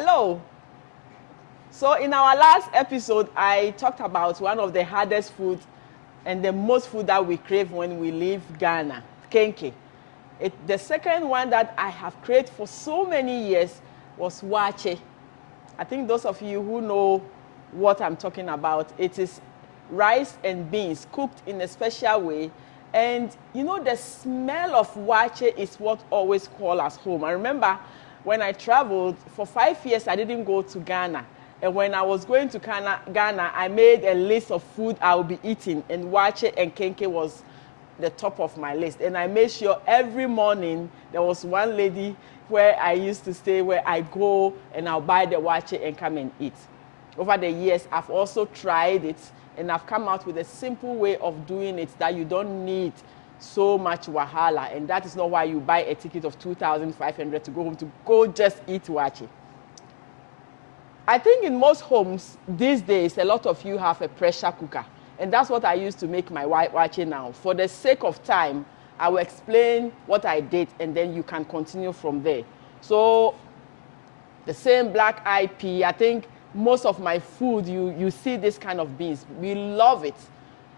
Hello. So in our last episode, I talked about one of the hardest food and the most food that we crave when we leave Ghana, kenke. The second one that I have craved for so many years was waakye. I think those of you who know what I'm talking about, it is rice and beans cooked in a special way. And you know, the smell of waakye is what always calls us home. I remember when I traveled for 5 years, I didn't go to Ghana. And when I was going to Ghana, I made a list of food I would be eating, and waakye and kenke was the top of my list. And I made sure every morning there was one lady where I used to stay, where I go and I'll buy the waakye and come and eat. Over the years, I've also tried it, and I've come out with a simple way of doing it that you don't need so much wahala, and that is not why you buy a ticket of 2,500 to go home to go just eat waakye. I think in most homes these days, a lot of you have a pressure cooker, and that's what I use to make my waakye now. For the sake of time, I will explain what I did, and then you can continue from there. So the same black-eyed pea, I think most of my food, you see this kind of beans. We love it.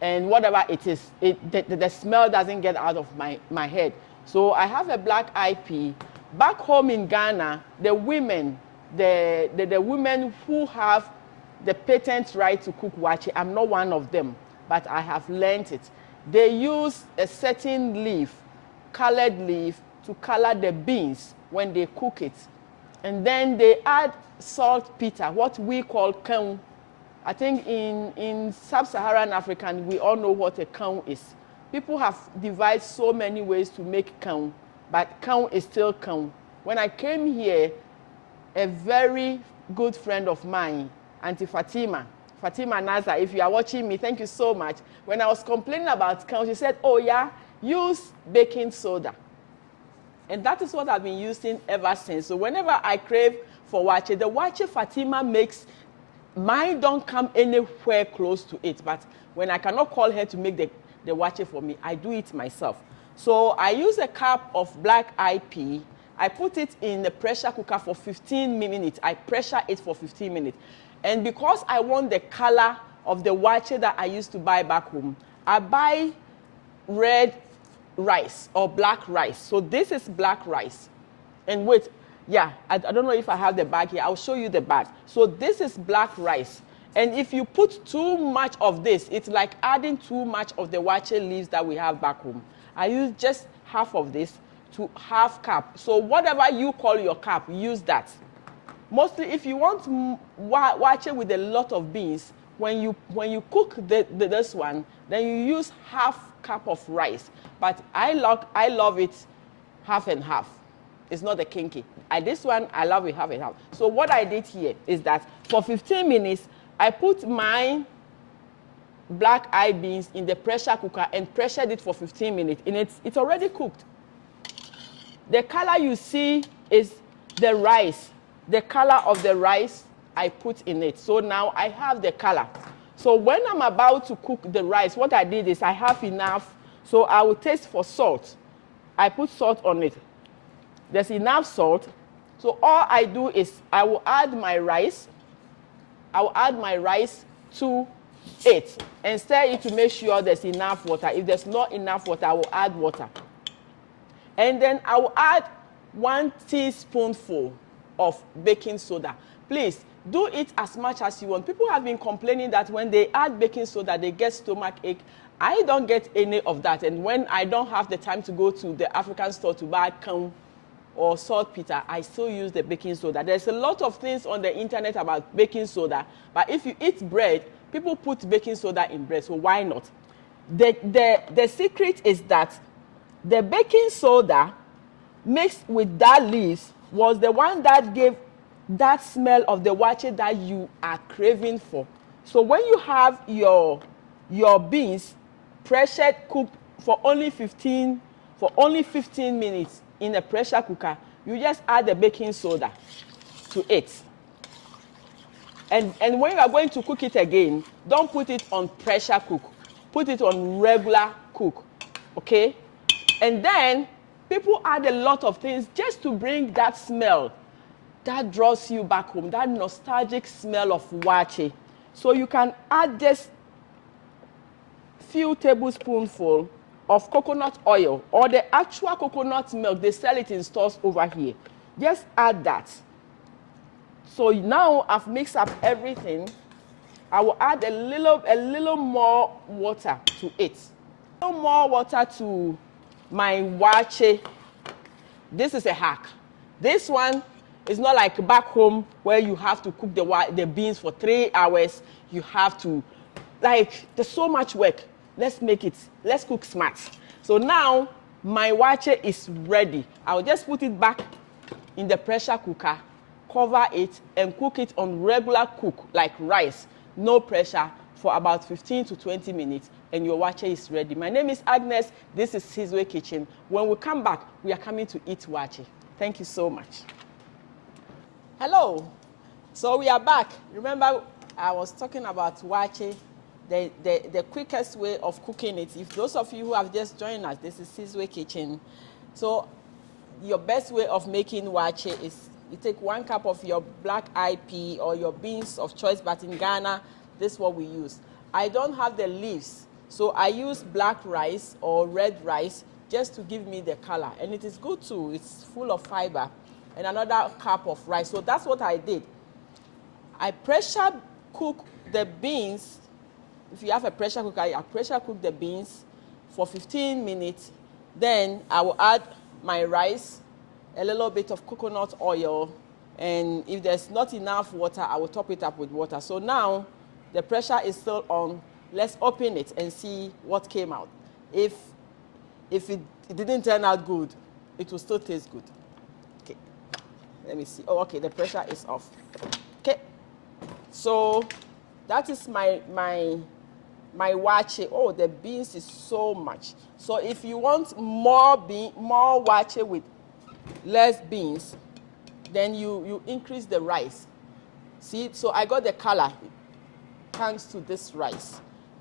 And whatever it is, the smell doesn't get out of my head. So I have a black-eyed pea. Back home in Ghana, the women, the women who have the patent right to cook waakye, I'm not one of them, but I have learned it. They use a certain leaf, colored leaf, to color the beans when they cook it. And then they add saltpeter, what we call kaun. I think in sub-Saharan African, we all know what a kaun is. People have devised so many ways to make kaun, but kaun is still kaun. When I came here, a very good friend of mine, Auntie Fatima Naza, if you are watching me, thank you so much. When I was complaining about kaun, she said, oh yeah, use baking soda. And that is what I've been using ever since. So whenever I crave for waakye, the waakye Fatima makes, mine don't come anywhere close to it. But when I cannot call her to make the waakye for me, I do it myself. So I use a cup of black-eyed pea. I put it in the pressure cooker for 15 minutes. I pressure it for 15 minutes. And because I want the color of the waakye that I used to buy back home, I buy red rice or black rice. So this is black rice. And wait, yeah, I don't know if I have the bag here. I'll show you the bag. So this is black rice. And if you put too much of this, it's like adding too much of the waakye leaves that we have back home. I use just half of this to half cup. So whatever you call your cup, use that. Mostly if you want waakye with a lot of beans, when you cook this one, then you use half cup of rice. But I love it half and half. It's not a kenke. This one, I love it half and half. So what I did here is that for 15 minutes, I put my black-eyed beans in the pressure cooker and pressured it for 15 minutes. And it's already cooked. The color you see is the rice. The color of the rice I put in it. So now I have the color. So when I'm about to cook the rice, what I did is I have enough. So I will taste for salt. I put salt on it. There's enough salt. So all I do is I will add my rice. I will add my rice to it and stir it to make sure there's enough water. If there's not enough water, I will add water. And then I will add 1 teaspoonful of baking soda. Please do it as much as you want. People have been complaining that when they add baking soda, they get stomach ache. I don't get any of that. And when I don't have the time to go to the African store to buy kaun or saltpeter, I still use the baking soda. There's a lot of things on the internet about baking soda, but if you eat bread, people put baking soda in bread, so why not? The secret is that the baking soda mixed with that leaves was the one that gave that smell of the waakye that you are craving for. So when you have your beans pressured cooked for only 15 minutes in a pressure cooker, you just add the baking soda to it. And when you are going to cook it again, don't put it on pressure cook. Put it on regular cook, okay? And then people add a lot of things just to bring that smell that draws you back home, that nostalgic smell of waakye. So you can add this few tablespoonful of coconut oil or the actual coconut milk. They sell it in stores over here. Just add that. So now I've mixed up everything. I will add a little more water to it. A little more water to my waakye. This is a hack. This one is not like back home where you have to cook the beans for 3 hours. You have to, like, there's so much work. Let's cook smart. So now my waakye is ready. I'll just put it back in the pressure cooker, cover it, and cook it on regular cook, like rice, no pressure, for about 15 to 20 minutes, and your waakye is ready. My name is Agnes. This is Sizwe Kitchen. When we come back, we are coming to eat waakye. Thank you so much. Hello. So we are back. Remember, I was talking about waakye, the quickest way of cooking it. If those of you who have just joined us, this is Sizwe Kitchen. So your best way of making waakye is you take 1 cup of your black eyed pea or your beans of choice, but in Ghana, this is what we use. I don't have the leaves, so I use black rice or red rice just to give me the color. And it is good too. It's full of fiber. And another cup of rice. So that's what I did. I pressure cook the beans. If you have a pressure cooker, I pressure cook the beans for 15 minutes. Then I will add my rice, a little bit of coconut oil, and if there's not enough water, I will top it up with water. So now the pressure is still on. Let's open it and see what came out. If it didn't turn out good, it will still taste good. Okay, let me see. Oh, okay, the pressure is off. Okay, so that is my waakye. Oh, the beans is so much. So if you want more waakye with less beans, then you increase the rice. See, so I got the color thanks to this rice.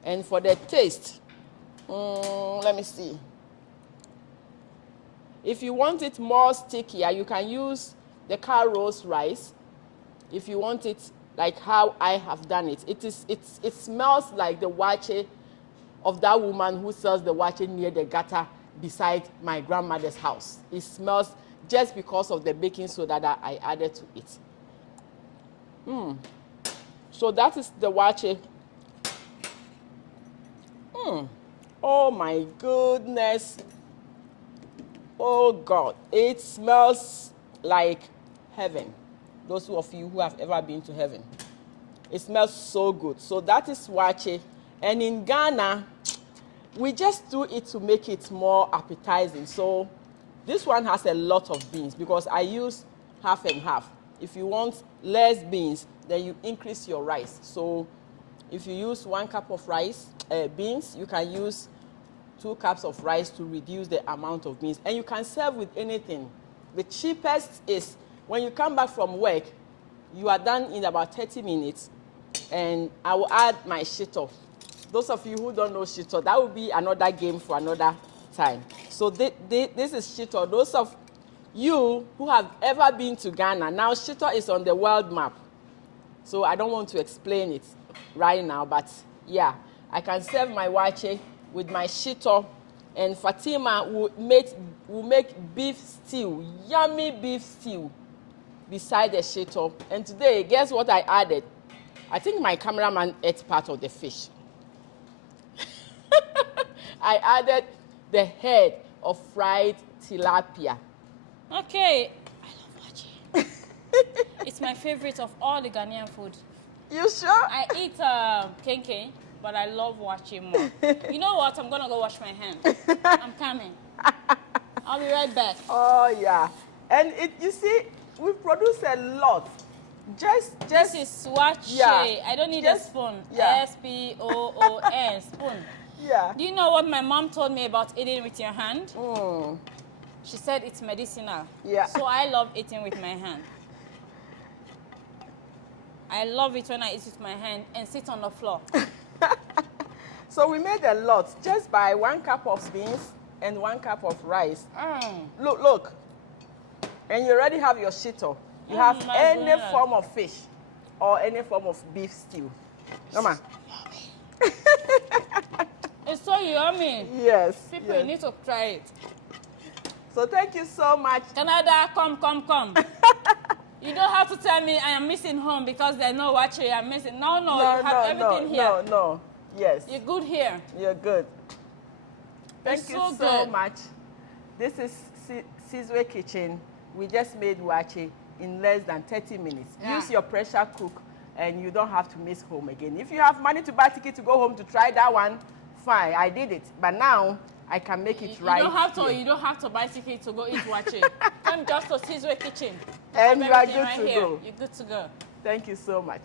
And for the taste, let me see. If you want it more stickier, you can use the car roast rice. If you want it like how I have done it, it smells like the waakye of that woman who sells the waakye near the gutter beside my grandmother's house. It smells just because of the baking soda that I added to it. So that is the waakye. Oh my goodness. Oh God, it smells like heaven. Those of you who have ever been to heaven. It smells so good. So that is waakye. And in Ghana, we just do it to make it more appetizing. So this one has a lot of beans because I use half and half. If you want less beans, then you increase your rice. So if you use 1 cup of beans, you can use 2 cups of rice to reduce the amount of beans. And you can serve with anything. The cheapest is when you come back from work, you are done in about 30 minutes, and I will add my shito. Those of you who don't know shito, that will be another game for another time. So this is shito. Those of you who have ever been to Ghana, now shito is on the world map. So I don't want to explain it right now, but yeah, I can serve my waakye with my shito, and Fatima will make beef stew, yummy beef stew beside the shito. And today, guess what I added? I think my cameraman ate part of the fish. I added the head of fried tilapia. Okay, I love waakye. It's my favorite of all the Ghanaian food. You sure? I eat kenke, but I love waakye more. You know what? I'm gonna go wash my hands. I'm coming. I'll be right back. Oh yeah, and you see, we produce a lot. This is waakye. Yeah. I don't need a spoon. Yeah. S-P-O-O-N, spoon. Yeah. Do you know what my mom told me about eating with your hand? Mm. She said it's medicinal. Yeah. So I love eating with my hand. I love it when I eat with my hand and sit on the floor. So we made a lot just by 1 cup of beans and 1 cup of rice. Look. And you already have your shito. You have my any goodness. form of fish or any form of beef stew. Mama. It's so yummy. Yes. People, yes. you need to try it. So thank you so much. Canada, come. You don't have to tell me I am missing home because there's no Waakye. I'm missing. No, you have everything here. No. Yes. You're good here. You're good. Thank It's you so so good. much. This is Sizwe Kitchen. We just made Waakye in less than 30 minutes. Yeah. Use your pressure cook and you don't have to miss home again. If you have money to buy ticket to go home to try that one, fine, I did it. But now I can make it right. You don't have to buy ticket to go eat Waakye. Come just to Sizwe Kitchen. And you are good right to here. go. You're good to go. Thank you so much.